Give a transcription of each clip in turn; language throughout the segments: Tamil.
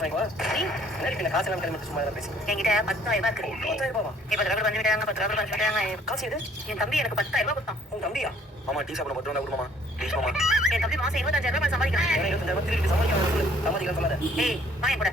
காசு வாங்கிவா என்ன காசு எல்லாம் கிளம்பி சும்மா பேசி என்கிட்ட 10,000 ரூபாய் இருக்கு. 10,000 ரூபாவா? இப்ப டிரைவர் பண்ணி விட்டாங்க, 10,000 ரூபாய் விட்டாங்க. காசு எது? என் தம்பி எனக்கு 10,000 ரூபாய் கொடுத்தான். உன் தம்பியா? மாமா டீ சாப்பிட 10 ரூபா கொடுமாமா. ப்ளீஸ் மாமா. என் தம்பி மாசம் 25,000 ரூபாய் சம்பாதிக்கிறான். 25,000 ரூபாய் திருப்பி சமாளிக்கலாம் சொல்லு. சமாளிக்கலாம் சொல்லாத. ஏய் வா என் கூட.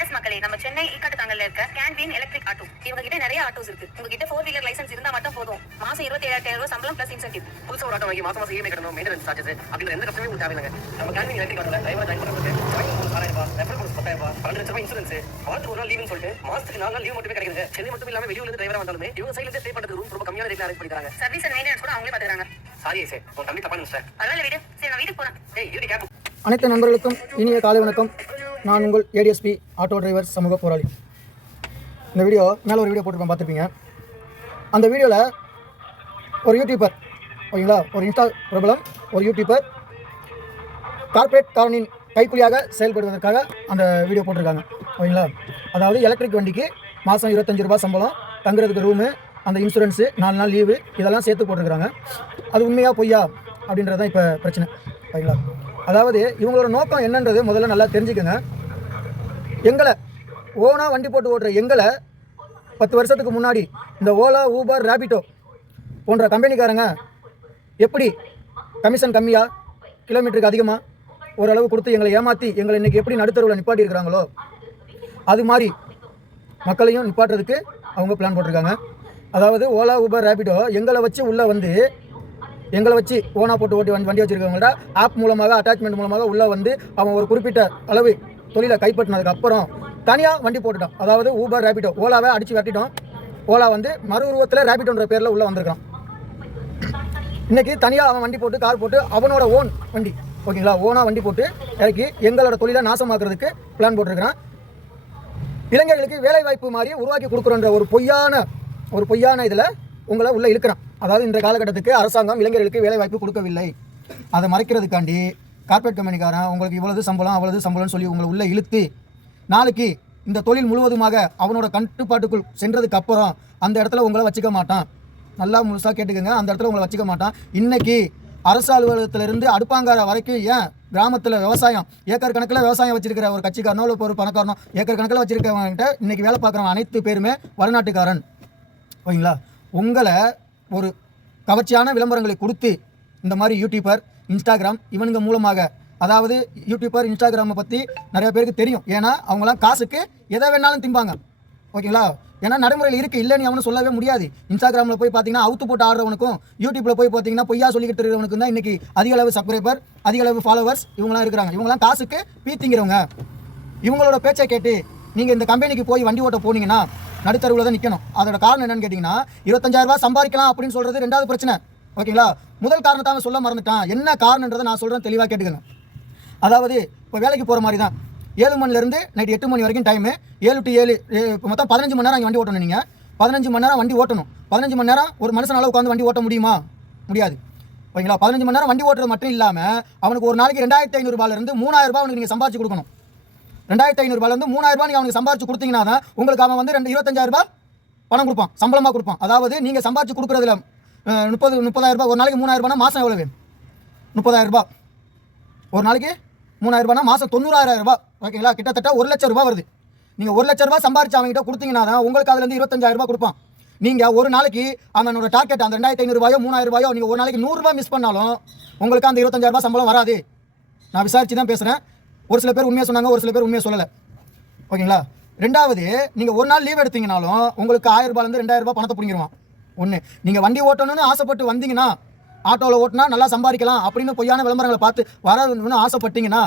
எஸ் மக்களே, நம்ம சென்னை ஈக்காட்டுத்தாங்கல்ல இருக்க கேன்வின் எலக்ட்ரிக் ஆட்டோ. இவங்க கிட்ட நிறைய ஆட்டோஸ் இருக்கு. உங்ககிட்ட 4 வீலர் லைசென்ஸ் இருந்தா மட்டும் போதும். மாசம் 27,000 ரூபாய் சம்பளம் பிளஸ் இன்சென்டிவ். புதுசா ஒரு ஆட்டோ வாங்கி மாசம் இஎம்ஐ கட்டணும், மெயின்டெனன்ஸ் சார்ஜஸ் அப்படிங்கிற எந்த கஷ்டமே உங்களுக்கு தேவையில்லைங்க. நம்ம கேன்வின் எலக்ட்ரிக் ஆட்டோல டிரைவரா ஜாயின் பண்ணுறது ஜாயின் போனஸ் 6,000 ரூபாய், ரெஃபரல் போனஸ் 10,000 ரூபாய், 12 லட்சம் ரூபாய் இன்சூரன்ஸ், வாரத்துக்கு ஒரு நாள் லீவுன்னு சொல்லிட்டு மாசத்துக்கு 4 நாள் லீவ் மட்டுமே கிடைக்குது. சென்னை மட்டும் இல்லாம வெளியூர்ல இருந்து டிரைவரா வந்தாலுமே இவங்க சைடுல இருந்து ஸ்டே பண்றதுக்கு ரூம் ரொம்ப கம்மியான ரேட்ல அரேஞ்ச் பண்ணிருக்காங்க. சர்வீஸ் அண்ட் மெயின்டெனன்ஸ் கூட அவங்களே பாத்துக்கறாங்க. சாரி சார், உன் தம்பி தப்பா நினைச்சேன். அதனால வீடு சரி, நான் வீட்டுக்கு போறேன். ஏய் இது கேப். அனைத்து நண்பர்களுக்கும் இனிய காலை வணக்கம். நான் உங்கள் ஏடிஎஸ்பி ஆட்டோ டிரைவர் சமூக போராளி. இந்த வீடியோ மேலே ஒரு வீடியோ போட்டுருப்பேன், பார்த்துருப்பீங்க. அந்த வீடியோவில் ஒரு யூடியூபர், ஓகேங்களா, ஒரு இன்ஸ்டா பிரபலம், ஒரு யூடியூபர் கார்ப்பரேட் காரனின் கைக்கூலியாக செயல்படுவதற்காக அந்த வீடியோ போட்டிருக்காங்க, ஓகேங்களா. அதாவது எலக்ட்ரிக் வண்டிக்கு மாதம் 25 ரூபாய் சம்பளம், தங்குறதுக்கு ரூமு, அந்த இன்சூரன்ஸு, 4 நாள் லீவு, இதெல்லாம் சேர்த்து போட்டிருக்கிறாங்க. அது உண்மையா பொய்யா அப்படின்றது தான் இப்போ பிரச்சனை, ஓகேங்களா. அதாவது இவங்களோட நோக்கம் என்னன்றது முதல்ல நல்லா தெரிஞ்சுக்கோங்க. எங்களை ஓனாக வண்டி போட்டு ஓட்டுற எங்களை 10 வருஷத்துக்கு முன்னாடி இந்த ஓலா, ஊபர், ரேபிட்டோ போன்ற கம்பெனிக்காரங்க எப்படி கமிஷன் கம்மியாக, கிலோமீட்டருக்கு அதிகமாக ஓரளவு கொடுத்து எங்களை ஏமாற்றி எங்களை இன்றைக்கி எப்படி நடுத்தருவில் நிப்பாட்டி இருக்கிறாங்களோ அது மாதிரி மக்களையும் நிப்பாட்டுறதுக்கு அவங்க பிளான் போட்டிருக்காங்க. அதாவது ஓலா, ஊபர், ரேபிட்டோ எங்களை வச்சு உள்ளே வந்து, எங்களை வச்சு ஓனாக போட்டு ஓட்டி வண்டி வச்சுருக்கவங்கள்ட்ட ஆப் மூலமாக, அட்டாச்மெண்ட் மூலமாக உள்ளே வந்து அவன் ஒரு குறிப்பிட்ட அளவு தொழிலை கைப்பற்றினதுக்கு அப்புறம் தனியாக வண்டி போட்டுட்டான். அதாவது ஊபர், ரேபிட்டோ, ஓலாவை அடித்து வெட்டிட்டோம். ஓலா வந்து மறு உருவத்தில் ரேபிட்டோன்ற பேரில் உள்ளே வந்திருக்கான். இன்றைக்கி தனியாக அவன் வண்டி போட்டு, கார் போட்டு, அவனோட ஓன் வண்டி, ஓகேங்களா, ஓனாக வண்டி போட்டு இறக்கி எங்களோட தொழிலை நாசமாக்குறதுக்கு பிளான் போட்டிருக்கிறான். இளைஞர்களுக்கு வேலை வாய்ப்பு மாதிரி உருவாக்கி கொடுக்குறன்ற ஒரு பொய்யான இதில் உங்களை உள்ளே இழுக்கிறான். அதாவது இந்த காலகட்டத்துக்கு அரசாங்கம் இளைஞர்களுக்கு வேலை வாய்ப்பு கொடுக்கவில்லை. அதை மறைக்கிறதுக்காண்டி கார்ப்பரேட் கம்பெனிக்காரன் உங்களுக்கு இவ்வளவு சம்பளம், அவ்வளவு சம்பளம்னு சொல்லி உங்களை உள்ளே இழுத்து நாளைக்கு இந்த தொழில் முழுவதுமாக அவனோட கட்டுப்பாட்டுக்குள் சென்றதுக்கு அப்புறம் அந்த இடத்துல உங்களை வச்சுக்க மாட்டான். நல்லா முழுசாக கேட்டுக்கோங்க, அந்த இடத்துல உங்களை வச்சுக்க மாட்டான். இன்றைக்கி அரசு அலுவலகத்திலிருந்து அடுப்பாங்கார வரைக்கும், ஏன் கிராமத்தில் விவசாயம் ஏக்கர் கணக்கில் விவசாயம் வச்சிருக்கிற ஒரு கட்சிக்காரனோ இல்லை ஒரு பணக்காரனோ ஏக்கர் கணக்கில் வச்சிருக்கவங்கிட்ட இன்றைக்கி வேலை பார்க்குறவங்க அனைத்து பேருமே வடநாட்டுக்காரன், ஓகேங்களா. உங்களை ஒரு கவர்ச்சியான விளம்பரங்களை கொடுத்து இந்த மாதிரி யூடியூபர், இன்ஸ்டாகிராம் இவனுங்க மூலமாக, அதாவது யூடியூபர், இன்ஸ்டாகிராமை பற்றி நிறைய பேருக்கு தெரியும். ஏன்னா அவங்களாம் காசுக்கு எதை வேணாலும் திம்பாங்க, ஓகேங்களா. ஏன்னா நடைமுறையில் இருக்குது, இல்லைன்னு அவனு சொல்லவே முடியாது. இன்ஸ்டாகிராமில் போய் பார்த்தீங்கன்னா அவுத்து போட்டு ஆடுறவனுக்கும், யூடியூப்பில் போய் பார்த்தீங்கன்னா பொய்யா சொல்லிக்கிட்டு இருக்கிறவனுக்கும் தான் இன்றைக்கி அதிக அளவு சப்ஸ்கிரைபர், அதிக அளவு ஃபாலோவர்ஸ் இவங்களாம் இருக்கிறாங்க. இவங்களாம் காசுக்கு பீத்திங்கிறவங்க. இவங்களோட பேச்சை கேட்டு நீங்கள் இந்த கம்பெனிக்கு போய் வண்டி ஓட்ட போனீங்கன்னா நடுத்தருவில் தான் நிற்கணும். அதோட காரணம் என்னன்னு கேட்டிங்கன்னா 25,000 ரூபாய் சம்பாதிக்கலாம் அப்படின்னு சொல்கிறது ரெண்டாவது பிரச்சனை, ஓகேங்களா. முதல் காரணத்தாங்க சொல்ல மறந்துட்டான். என்ன காரணன்றதை நான் சொல்கிறேன், தெளிவாக கேட்டுக்கோங்க. அதாவது இப்போ வேலைக்கு போகிற மாதிரி தான் 7 மணிலேருந்து நைட் 8 மணி வரைக்கும் டைமு, 7 to 7 இப்போ மொத்தம் 15 மணி நேரம் இங்கே வண்டி ஓட்டணும். நீங்கள் 15 மணி நேரம் வண்டி ஓட்டணும். 15 மணி நேரம் ஒரு மனுஷனால உட்காந்து வண்டி ஓட்ட முடியுமா? முடியாது, ஓகேங்களா. 15 மணி நேரம் வண்டி ஓட்டுறது மட்டும் இல்லாமல் அவனுக்கு ஒரு நாளைக்கு 2,500 ரூபாயிலிருந்து 3,000 ரூபாய் அவனுக்கு நீங்கள் சம்பாதிச்சு கொடுக்கணும். 2,500 ரூபாயிலிருந்து 3,000 ரூபாய் நீங்கள் அவனுக்கு சம்பாதிச்சு கொடுத்தீங்கன்னா தான் உங்களுக்கு அவன் வந்து 25,000 ரூபாய் பணம் கொடுப்பான், சம்பளமாக கொடுப்பான். அதாவது நீங்கள் சம்பாதிச்சு கொடுக்குறதுல 30,000 ரூபாய், ஒரு நாளைக்கு 3,000 ரூபாய்னா மாதம் எவ்வளவு? 30,000 ரூபாய். ஒரு நாளைக்கு 3,000 ரூபாய்னா மாதம் 90,000 ரூபாய், ஓகேங்களா. கிட்டத்தட்ட 1 லட்சம் ரூபாய் வருது. நீங்கள் 1 லட்சம் ரூபாய் சம்பாதிச்சு அவங்ககிட்ட கொடுத்தீங்கன்னா தான் உங்களுக்கு அதுலேருந்து 25,000 ரூபாய் கொடுப்பான். நீங்கள் ஒரு நாளைக்கு அவனோட டார்கெட் அந்த 2,500 ரூபாயோ 3,000 ரூபாயோ நீங்கள் ஒரு நாளைக்கு 100 ரூபாய் மிஸ் பண்ணாலும் உங்களுக்கு அந்த 25,000 ரூபாய் சம்பளம் வராது. நான் விசாரிச்சு தான் பேசுகிறேன். ஒரு சில பேர் உண்மையாக சொன்னாங்க, ஒரு சில பேர் உண்மையாக சொல்லலை, ஓகேங்களா. ரெண்டாவது, நீங்கள் ஒரு நாள் லீவ் எடுத்தீங்கனாலும் உங்களுக்கு 1,000 ரூபாயிலேருந்து 2,000 ரூபாய் பணத்தை பிடிங்கிடுவான். ஒன்று, நீங்கள் வண்டி ஓட்டணும்னு ஆசைப்பட்டு வந்தீங்கன்னா, ஆட்டோவில் ஓட்டினா நல்லா சம்பாதிக்கலாம் அப்படின்னு பொய்யான விளம்பரங்களை பார்த்து வரணும்னு ஆசைப்பட்டீங்கன்னா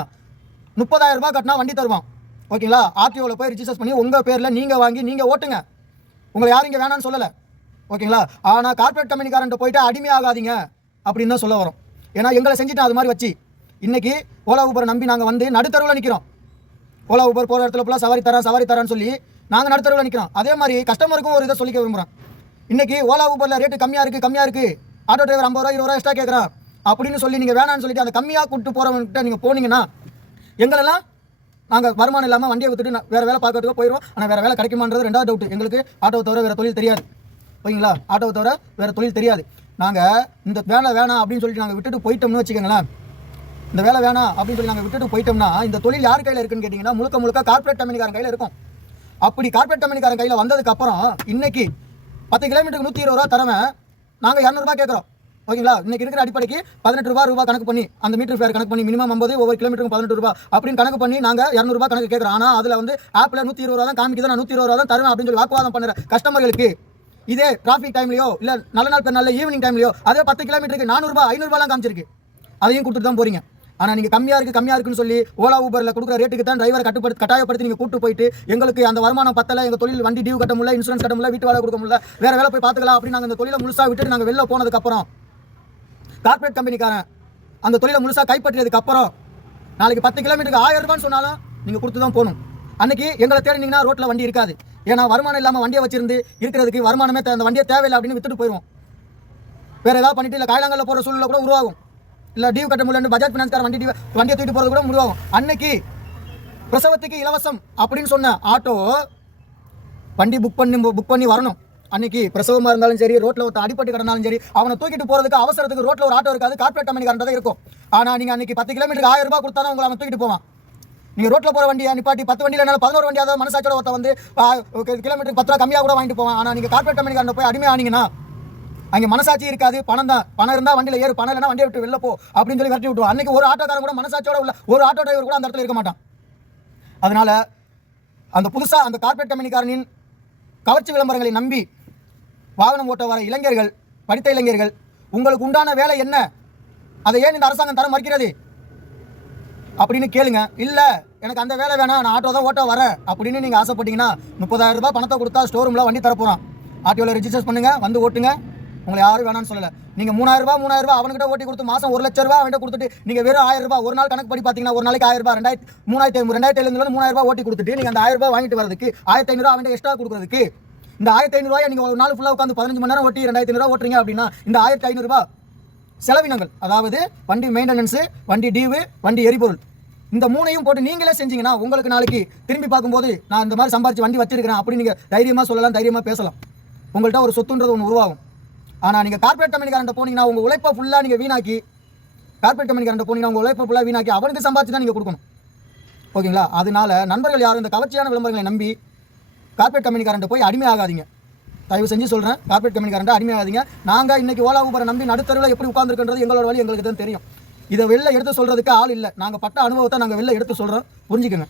30,000 ரூபாய் கட்டினா வண்டி தருவான், ஓகேங்களா. ஆர்டிஓவில் போய் ரிஜிஸ்டர் பண்ணி உங்கள் பேரில் நீங்கள் வாங்கி நீங்கள் ஓட்டுங்க. உங்களை யாரும் இங்கே வேணான்னு சொல்லலை, ஓகேங்களா. ஆனால் கார்ப்பரேட் கம்பெனிக்காரன்ட்ட போயிட்டு அடிமையாகாதீங்க அப்படின்னு தான் சொல்ல வரோம். ஏன்னா எங்களை செஞ்சுட்டோம் அது மாதிரி வச்சு. இன்றைக்கி ஓலா ஊபரை நம்பி நாங்கள் வந்து நடுத்தருவில் நிற்கிறோம். ஓலா ஊபர் போகிற இடத்துல ஃபுல்லாக சவாரி தரான்னு சொல்லி நாங்கள் நடுத்தருவில் நிற்கிறோம். அதே மாதிரி கஸ்டமருக்கும் ஒரு இதை சொல்லிக்க விரும்புகிறோம். இன்றைக்கி ஓலா ஊபரில் ரேட்டு கம்மியாக இருக்குது, ஆட்டோ டிரைவர் 50 ரூபா 20 ரூபா எக்ஸ்ட்ரா கேட்குறான் அப்படின்னு சொல்லி நீங்கள் வேணான்னு சொல்லிட்டு அந்த கம்மியாக கூப்பிட்டு போகிறவங்ககிட்ட நீங்கள் போனீங்கன்னா எங்களெல்லாம் நாங்கள் வருமானம் இல்லாமல் வண்டியை விட்டுட்டு வேறு வேலை பார்க்கறதுக்கு போயிடுவோம். ஆனால் வேறு வேலை கிடைக்குமான்றது ரெண்டாவது டவுட். எங்களுக்கு ஆட்டோவை தவிர வேறு தொழில் தெரியாது, ஓகேங்களா. ஆட்டோவை தவிர வேறு தொழில் தெரியாது. நாங்கள் இந்த வேலை வேணாம் அப்படின்னு சொல்லிட்டு நாங்கள் விட்டுட்டு போயிட்டோம்னு வச்சுக்கோங்களேன், இந்த வேலை வேணாம் அப்படின்னு சொல்லி நாங்கள் விட்டுட்டு போயிட்டோம்னா இந்த தொழில் யார் கையில் இருக்குன்னு கேட்டிங்கன்னா முழுக்க கார்ப்பரேட் கம்பெனிக்காரன் கையில் இருக்கும். அப்படி கார்ப்பரேட் கம்பெனிக்காரன் கையில் வந்ததுக்கப்புறம் இன்னைக்கு 10 கிலோமீட்டருக்கு 120 ரூபா தரவன் நாங்கள் 200 ரூபா கேட்குறோம். ஓகேங்களா? இன்னைக்கு இருக்கிற அடிப்படைக்கு 18 ரூபா கணக்கு பண்ணி அந்த மீட்டர் ஃபேர் கணக்கு பண்ணி மினிமம் 50 ஒவ்வொரு கிலோமீட்டருக்கு 18 ரூபா அப்படின்னு கணக்கு பண்ணி நாங்கள் 200 ரூபா கணக்கு கேட்குறோம். ஆனால் அதில் வந்து ஆப்பில் 120 ரூபா தான் காமிக்குது, நான் 120 ரூபா தான் தருவேன் அப்படின்னு சொல்லி வாக்குவாதம் பண்ணுற கஸ்டமர்களுக்கு இதே டிராஃபிக் டைம்லையோ இல்லை நல்ல நாள் பெருநாள் ஈவினிங் டைம்லையோ அதே 10 கிலோமீட்டருக்கு 400 ரூபா 500 ரூபாலாம் காமிச்சிருக்கு. அதையும் கொடுத்துட்டு தான் போறீங்க. ஆனால் நீங்கள் கம்மியாக இருக்குன்னு சொல்லி ஓலா ஊபரில் கொடுக்குற ரேட்டுக்கு தான் டிரைவரை கட்டாயப்படுத்தி நீங்கள் கூட்டு போயிட்டு எங்களுக்கு அந்த வருமானம் பத்தலை, எங்கள் தொழில் வண்டி டியூ கட்ட முடியல, இன்சூரன்ஸ் கட்ட முடியல, வீட்டு வேலை கொடுக்க முடியல, வேறு வேலை போய் பார்த்துக்கலாம் அப்படின்னு நாங்கள் அந்த தொழிலை முழுசாக விட்டுட்டு நாங்கள் வெளில போனதுக்கப்புறம் கார்ப்பரேட் கம்பெனிக்காரன் அந்த தொழிலை முழுசாக கைப்பற்றியதுக்கப்புறம் நாளைக்கு 10 கிலோமீட்டருக்கு 1000 ரூபான்னு சொன்னாலும் நீங்கள் கொடுத்து தான் போகணும். அன்றைக்கி எங்களை தேடினீங்கன்னா ரோட்டில் வண்டி இருக்காது. ஏன்னா வருமானம் இல்லாமல் வண்டியை வச்சிருந்து இருக்கிறதுக்கு வருமானமே அந்த வண்டியை தேவையில்லை அப்படின்னு விட்டுட்டு போயிடுவோம். வேறு ஏதாவது பண்ணிட்டு இல்லை காயலாங்கல்ல போகிற சூழ்நிலை கூட உருவாகும். இல்லை டியூ கட்ட முடியல பஜாஜ் ஃபினான்ஸ்கார வண்டியை தூக்கிட்டு போகிறது கூட முடிவாகும். அன்னைக்கு பிரசவத்துக்கு இலவசம் அப்படின்னு சொன்ன ஆட்டோ வண்டி புக் பண்ணி வரணும். அன்னைக்கு பிரசவமாக இருந்தாலும் சரி, ரோட்டில் ஒருத்தர் அடிப்பட்டு கிடந்தாலும் சரி, அவனை தூக்கிட்டு போகிறதுக்கு அவசரத்துக்கு ரோட்டில் ஒரு ஆட்டோ இருக்காது, கார்ப்பரேட் கம்பெனிக்காரன் தான் இருக்கும். ஆனால் நீங்கள் அன்னைக்கு 10 கிலோமீட்டருக்கு 1000 ரூபா கொடுத்தா தான் உங்களை அவன் தூக்கிட்டு போவான். நீங்கள் ரோட்டில் போகிற வண்டியை நிப்பாட்டி 10 வண்டியில் என்னால் 11 வண்டியாவது மனசாட்சியோட ஒருத்த வந்து கிலோமீட்டருக்கு 10 ரூபா கம்மியாக கூட வாங்கிட்டு போவான். ஆனால் நீங்கள் கார்ப்பரேட் கம்பெனிக்காரன் போய் அடிமை ஆனீங்கன்னா அங்கே மனசாட்சி இருக்காது, பணம் இருந்தால் வண்டியில் ஏறு, பணம் இல்லைனா வண்டியை விட்டு வெளில போ அப்படின்னு சொல்லி விரட்டி விட்டுருவோம். அன்றைக்கி ஒரு ஆட்டோக்காரன் கூட மனசாட்சியோட உள்ள ஒரு ஆட்டோ டிரைவர் கூட அந்த இடத்துல இருக்க மாட்டான். அதனால் அந்த புதுசாக அந்த கார்ப்பரேட் கம்பெனிக்காரனின் கவர்ச்சி விளம்பரங்களை நம்பி வாகனம் ஓட்ட வர இளைஞர்கள், படித்த இளைஞர்கள், உங்களுக்கு உண்டான வேலை என்ன, அதை ஏன் இந்த அரசாங்கம் தர மறுக்கிறது அப்படின்னு கேளுங்க. இல்லை எனக்கு அந்த வேலை வேணாம், நான் ஆட்டோ தான் ஓட்ட வரேன் அப்படின்னு நீங்கள் ஆசைப்பட்டீங்கன்னா 30,000 ரூபாய் பணத்தை கொடுத்தா ஸ்டோர் ரூமில் வண்டி தரப்போகிறான். ஆர்டிஓவில் ரெஜிஸ்டர் பண்ணுங்கள், வந்து ஓட்டுங்க. உங்களை யாரும் வேணான்னு சொல்லலை. நீங்கள் 3000 ரூபா அவன்கிட்ட ஓட்டி கொடுத்து மாதம் 1 லட்ச ரூபா அவன்கிட்ட கொடுத்துட்டு நீங்கள் வெறும் 1000 ரூபா ஒரு நாள் கணக்கு படி பார்த்தீங்கன்னா ஒரு நாளைக்கு 1000 ரூபா 2007 3000 ரூபா ஓட்டி கொடுத்துட்டு நீங்கள் அந்த 1000 ரூபா வாங்கிட்டு வரதுக்கு 1500 ரூபா அவன்கிட்ட எக்ஸ்ட்ரா கொடுக்குறதுக்கு இந்த 1500 ரூபாய் நீங்கள் ஒரு நாள் ஃபுல்லாக உட்காந்து 15 மணி நேரம் ஓட்டி 2500 ரூபா ஓட்டுறீங்க அப்படின்னா இந்த 1500 ரூபா செலவினங்கள், அதாவது வண்டி மெயின்டெனன்ஸு, வண்டி டியூவு, வண்டி எரிபொருள், இந்த 3ஐயும் போட்டு நீங்களே செஞ்சீங்கன்னா உங்களுக்கு நாளைக்கு திரும்பி பார்க்கும்போது நான் இந்த மாதிரி சம்பாரிச்சு வண்டி வச்சிருக்கிறேன் அப்படின்னு நீங்கள் தைரியமாக சொல்லலாம், தைரியமாக பேசலாம். உங்கள்கிட்ட ஒரு சொத்துன்றது ஒன்று உருவாகும். ஆனால் நீங்கள் கார்ப்பரேட் கம்பெனிக்காரன் போனீங்கன்னா உங்கள் உழைப்பை ஃபுல்லாக நீங்கள் வீணாக்கி, கார்ப்பரேட் கம்பெனிக்காரன் போனீங்கன்னா உங்கள் உழைப்பை ஃபுல்லாக வீணாக்கி அவனுக்கு சம்பாதிச்சு தான் நீங்கள் கொடுக்கணும். ஓகேங்களா? அதனால நண்பர்கள் யாரும் இந்த கவர்ச்சியான விளம்பரங்களை நம்பி கார்ப்பரேட் கம்பெனிக்காரன் போய் அடிமையாகாதீங்க. தயவு செஞ்சு சொல்கிறேன், கார்ப்பரேட் கம்பெனிக்காரன் அடிமையாகாதீங்க. நாங்கள் இன்றைக்கி ஓலா ஊபரை நம்பி நடுத்தருவில் எப்படி உட்காந்துருக்குன்றது எங்களோட வழி எங்களுக்கு தான் தெரியும். இதை வெளில எடுத்து சொல்கிறதுக்கு ஆள் இல்லை. நாங்கள் பட்ட அனுபவத்தை நாங்கள் வெளில எடுத்து சொல்கிறோம், புரிஞ்சுக்கோங்க.